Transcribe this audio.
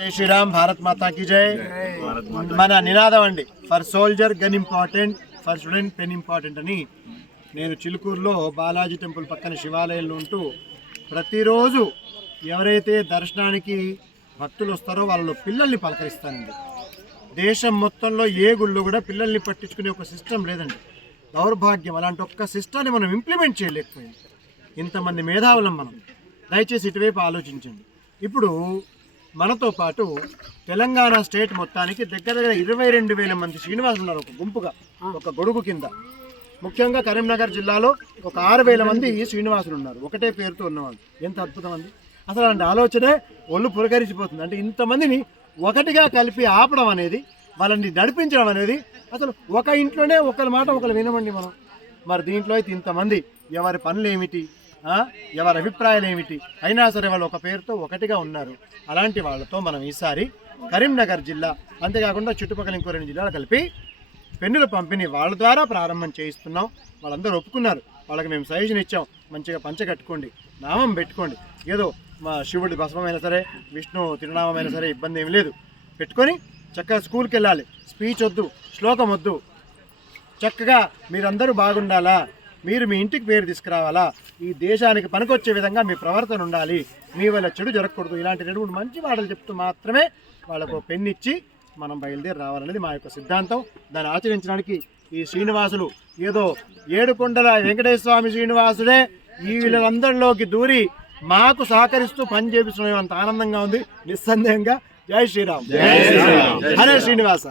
జై శ్రీరామ్, భారత్ మాతా की జై. మన నినాదం అండి, for soldier gun important, for student pen important అని. నేను చిలుకూరులో బాలాజీ టెంపుల్ పక్కన శివాలయంలో ఉంటూ ప్రతిరోజు ఎవరైతే దర్శనానికి భక్తులు వస్తారో వాళ్ళలో పిల్లల్ని పలకరిస్తానండి. దేశం మొత్తంలో ఏ గుళ్ళు కూడా పిల్లల్ని పట్టించుకునే ఒక సిస్టమ్ లేదండి. దౌర్భాగ్యం, అలాంటి ఒక్క సిస్టాన్ని మనం ఇంప్లిమెంట్ చేయలేకపోయింది. ఇంతమంది మేధావులం మనం. దయచేసి ఇటువైపు ఆలోచించండి. ఇప్పుడు మనతో పాటు తెలంగాణ స్టేట్ మొత్తానికి దగ్గర 22,000 మంది శ్రీనివాసులు ఉన్నారు ఒక గుంపుగా, ఒక గొడుగు కింద. ముఖ్యంగా కరీంనగర్ జిల్లాలో ఒక 6,000 మంది శ్రీనివాసులు ఉన్నారు, ఒకటే పేరుతో ఉన్నవాళ్ళు. ఎంత అద్భుతం అండి! అసలు అలాంటి ఆలోచనే ఒళ్ళు పురకరించిపోతుంది. అంటే ఇంతమందిని ఒకటిగా కలిపి ఆపడం అనేది, వాళ్ళని నడిపించడం అనేది, అసలు ఒక ఇంట్లోనే ఒకరి మాట ఒకరు వినమండి మనం. మరి దీంట్లో అయితే ఇంతమంది ఎవరి పనులు ఏమిటి, ఎవరి అభిప్రాయాలు ఏమిటి, అయినా సరే వాళ్ళు ఒక పేరుతో ఒకటిగా ఉన్నారు. అలాంటి వాళ్ళతో మనం ఈసారి కరీంనగర్ జిల్లా, అంతేకాకుండా చుట్టుపక్కల ఇంకో 2 జిల్లాలు కలిపి పెన్నుల పంపిణీ వాళ్ళ ద్వారా ప్రారంభం చేయిస్తున్నాం. వాళ్ళందరూ ఒప్పుకున్నారు. వాళ్ళకి మేము సజెషన్ ఇచ్చాం, మంచిగా పంచ కట్టుకోండి, నామం పెట్టుకోండి. ఏదో మా శివుడి భస్మమైనా సరే, విష్ణు తిరునామైనా సరే ఇబ్బంది ఏమి లేదు. పెట్టుకొని చక్కగా స్కూల్కి వెళ్ళాలి. స్పీచ్ వద్దు, శ్లోకం వద్దు. చక్కగా మీరందరూ బాగుండాలా, మీరు మీ ఇంటికి పేరు తీసుకురావాలా, ఈ దేశానికి పనికొచ్చే విధంగా మీ ప్రవర్తన ఉండాలి, మీ వల్ల చెడు జరగకూడదు, ఇలాంటి 2-3 మంచి మాటలు చెప్తూ మాత్రమే వాళ్ళకు పెన్ను ఇచ్చి మనం బయలుదేరి రావాలనేది మా యొక్క సిద్ధాంతం. దాన్ని ఆచరించడానికి ఈ శ్రీనివాసులు ఏదో 7 కొండల వెంకటేశ్వర స్వామి శ్రీనివాసుడే ఈ వీళ్ళందరిలోకి దూరి మాకు సహకరిస్తూ పని చేపిస్తున్నాం. అంత ఆనందంగా ఉంది నిస్సందేహంగా. జై శ్రీరామ్, హరే శ్రీనివాస.